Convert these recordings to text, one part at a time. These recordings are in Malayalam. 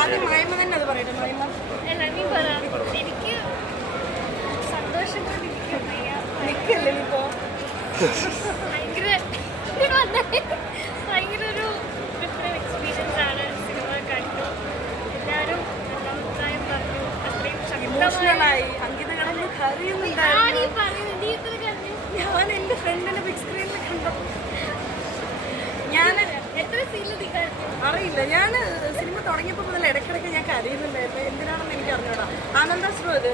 ആദ്യം മയമ തന്നെ അത് പറയട്ടെ. മയമ അല്ല നീ പറ. എനിക്ക് സന്തോഷം കൊണ്ടിരിക്കും. നിൽക്കല്ലേ ഇപ്പോ ഭയങ്കര ഭയങ്കര ഒരു ഡിഫറെന്റ് എക്സ്പീരിയൻസ് ആണ്. സിനിമ കണ്ടു, എല്ലാവരും നല്ല അഭിപ്രായം പറഞ്ഞു. അത്രയും ഇമോഷണലായി അങ്കിത കിടന്ന് കരയുന്നുണ്ടായിരുന്നു. ഞാൻ ഞാൻ എൻ്റെ ഫ്രണ്ടിന്റെ ബിഗ് സ്ക്രീനിൽ കണ്ടു. ഞാൻ എത്ര സീനിൽ നീ കണ്ടു? അറിയില്ല, ഞാൻ സിനിമ തുടങ്ങിയപ്പോൾ മുതൽ ഇടയ്ക്കിടയ്ക്ക് ഞാൻ കരയുന്നുണ്ടായിരുന്നു. എന്തിനാണെന്ന് എനിക്ക് അറിഞ്ഞൂടാ. ആനന്ദാശ്രം അത്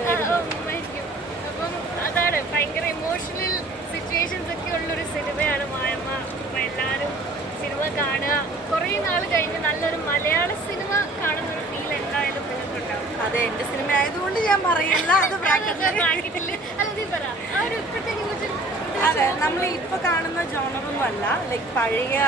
അപ്പം അതാണ് ഭയങ്കര ഇമോഷണൽ സിറ്റുവേഷൻസ് ഒക്കെ ഉള്ളൊരു സിനിമയാണ് മായമ്മ. അപ്പം എല്ലാവരും സിനിമ കാണുക. കുറേ നാൾ കഴിഞ്ഞ് നല്ലൊരു മലയാള സിനിമ കാണുന്നൊരു ഫീൽ എന്തായാലും നിങ്ങൾക്കുണ്ടാവും. അതെ, എൻ്റെ സിനിമ ആയതുകൊണ്ട് ഞാൻ പറയില്ല. അത് ബ്രാക്കറ്റിൽ അല്ല നീ പറ. ആ ഒരു ഇപ്പോഴത്തെ ന്യൂസിൽ അതെ, നമ്മൾ ഇപ്പോൾ കാണുന്ന ജോണറൊന്നും അല്ല. ലൈക്ക് പഴയ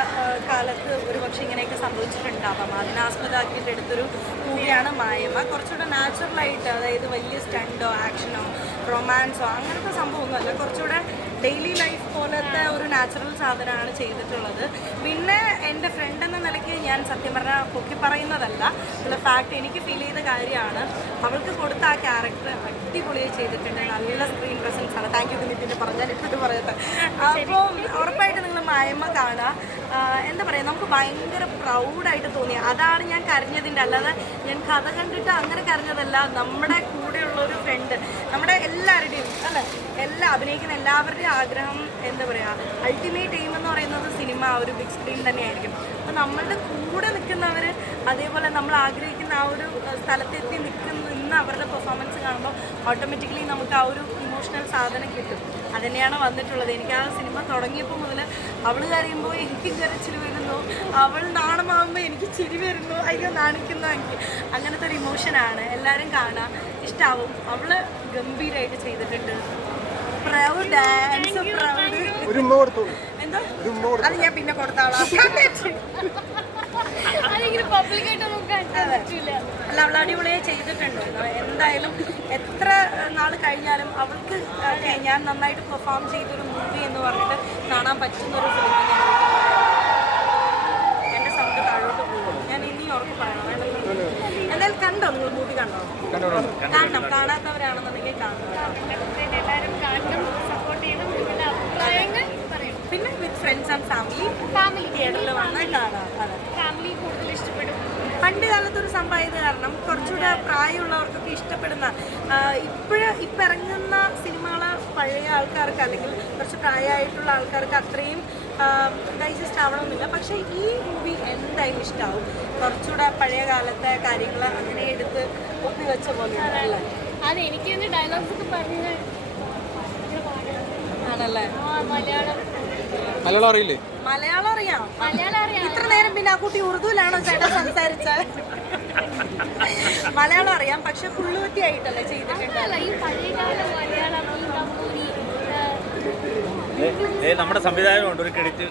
കാലത്ത് ഒരു പക്ഷേ ഇങ്ങനെയൊക്കെ സംഭവിച്ചിട്ടുണ്ടാവാം. അതിനാസ്പദമാക്കിയിട്ട് എടുത്തൊരു മൂവിയാണ് മായമ്മ. കുറച്ചുകൂടെ നാച്ചുറലായിട്ട്, അതായത് വലിയ സ്റ്റണ്ടോ ആക്ഷനോ റൊമാൻസോ അങ്ങനത്തെ സംഭവമൊന്നുമല്ല. കുറച്ചുകൂടെ ഡെയിലി ലൈഫ് പോലത്തെ ഒരു നാച്ചുറൽ സാധനമാണ് ചെയ്തിട്ടുള്ളത്. പിന്നെ എൻ്റെ ഫ്രണ്ട് എന്ന നിലയ്ക്ക് ഞാൻ സത്യം പറഞ്ഞാൽ പൊക്കി പറയുന്നതല്ല, ഉള്ള ഫാക്ട് എനിക്ക് ഫീൽ ചെയ്ത കാര്യമാണ്. അവൾക്ക് കൊടുത്ത ആ ക്യാരക്ടർ അടിപൊളിയായി ചെയ്തിട്ടുണ്ട്. നല്ല സ്ക്രീൻ പ്രസൻസ് ആണ്. താങ്ക് യു നിതിൻ്റെ പറഞ്ഞാൽ ഇപ്പോഴും പറയട്ടെ. അപ്പോൾ ഉറപ്പായിട്ട് നിങ്ങൾ മായമ്മ കാണുക. എന്താ പറയുക, നമുക്ക് ഭയങ്കര പ്രൗഡായിട്ട് തോന്നി. അതാണ് ഞാൻ കരഞ്ഞതിൻ്റെ, അല്ലാതെ ഞാൻ കഥ കണ്ടിട്ട് അങ്ങനെ കരഞ്ഞതല്ല. നമ്മുടെ കൂടെയുള്ളൊരു ഫ്രണ്ട്, നമ്മുടെ എല്ലാവരുടെയും അല്ല അഭിനയിക്കുന്ന എല്ലാവരുടെയും ആഗ്രഹം എന്താ പറയുക, അൾട്ടിമേറ്റ് എയിം എന്ന് പറയുന്നത് സിനിമ ഒരു ബിഗ് സ്ക്രീൻ തന്നെയായിരിക്കും. അപ്പോൾ നമ്മളുടെ കൂടെ നിൽക്കുന്നവർ അതേപോലെ നമ്മൾ ആഗ്രഹിക്കുന്ന ആ ഒരു സ്ഥലത്തെത്തി നിന്ന് അവരുടെ പെർഫോമൻസ് കാണുമ്പോൾ ഓട്ടോമാറ്റിക്കലി നമുക്ക് ആ ഒരു ഇമോഷണൽ സാധനം കിട്ടും. അതുതന്നെയാണ് വന്നിട്ടുള്ളത്. എനിക്ക് ആ സിനിമ തുടങ്ങിയപ്പോൾ മുതൽ അവൾ കരയുമ്പോൾ എനിക്ക് കരച്ചിൽ വരുന്നു, അവൾ നാണമാകുമ്പോൾ എനിക്ക് ചിരി വരുന്നു, അയ്യോ നാണിക്കുന്നു. എനിക്ക് അങ്ങനത്തെ ഒരു ഇമോഷനാണ്. എല്ലാവരും കാണാം, ഇഷ്ടാവും. അവൾ ഗംഭീരമായിട്ട് ചെയ്തിട്ടുണ്ട്. പ്രൗഡ് ഡാൻസ്, പ്രൗഡ് എന്താ അത് ഞാൻ പിന്നെ കൊടുത്താളാ. അല്ല, അവൾ അടിപൊളിയായി ചെയ്തിട്ടുണ്ട്. എന്തായാലും എത്ര നാൾ കഴിഞ്ഞാലും അവൾക്ക് ഞാൻ നന്നായിട്ട് പെർഫോം ചെയ്തൊരു മൂവി എന്ന് പറഞ്ഞിട്ട് കാണാൻ പറ്റുന്നൊരു ഫിലിം തന്നെയാണ്. എൻ്റെ സൗണ്ട് താഴോട്ട് പോകും. ഞാൻ ഇനി ഉറപ്പ് പറയണം. എന്തായാലും കണ്ടോ നിങ്ങൾ മൂവി? കണ്ടോ? കാണണം. കാണാത്തവരാണെന്നുണ്ടെങ്കിൽ കാണണം. എല്ലാവരും കാണണം, സപ്പോർട്ട് ചെയ്യണം. നിങ്ങളുടെ അഭിപ്രായങ്ങൾ പറയണം. പിന്നെ വിത്ത് ഫ്രണ്ട്സ് ആൻഡ് ഫാമിലി തിയേറ്ററിൽ വന്ന് കാണാം. അതെ, ഫാമിലി കൂടുതൽ ഇഷ്ടപ്പെടും. പണ്ട് കാലത്തൊരു സംഭവമായത് കാരണം കുറച്ചുകൂടെ പ്രായമുള്ളവർക്കൊക്കെ ഇഷ്ടപ്പെടുന്ന ഇപ്പം ഇറങ്ങുന്ന സിനിമകൾ പഴയ ആൾക്കാർക്ക് അല്ലെങ്കിൽ കുറച്ച് പ്രായമായിട്ടുള്ള ആൾക്കാർക്ക് അത്രയും ഡൈജസ്റ്റ് ആവണമെന്നില്ല. പക്ഷേ ഈ മൂവി എന്തായാലും ഇഷ്ടമാവും. കുറച്ചുകൂടെ പഴയ കാലത്തെ കാര്യങ്ങൾ അങ്ങനെ എടുത്ത് ഒപ്പിവെച്ച പോലെ അതെ, എനിക്ക് തന്നെ ഡയലോഗ്സ് ഒക്കെ പറഞ്ഞ ആണല്ലേ. മലയാളം അറിയില്ലേ? മലയാളം അറിയാം. ഇത്ര നേരം പിന്നെ ആ കുട്ടി ഉറുദുവിലാണോ ചേട്ടാ സംസാരിച്ചത്? മലയാളം അറിയാം, പക്ഷെ പുള്ളുവത്തി ആയിട്ടല്ലേ ചെയ്തിട്ടുണ്ട്. ഈ പഴയകാല മലയാളം നമ്മുടെ സംവിധായകനുണ്ട് ഒരു ക്രെഡിറ്റ്.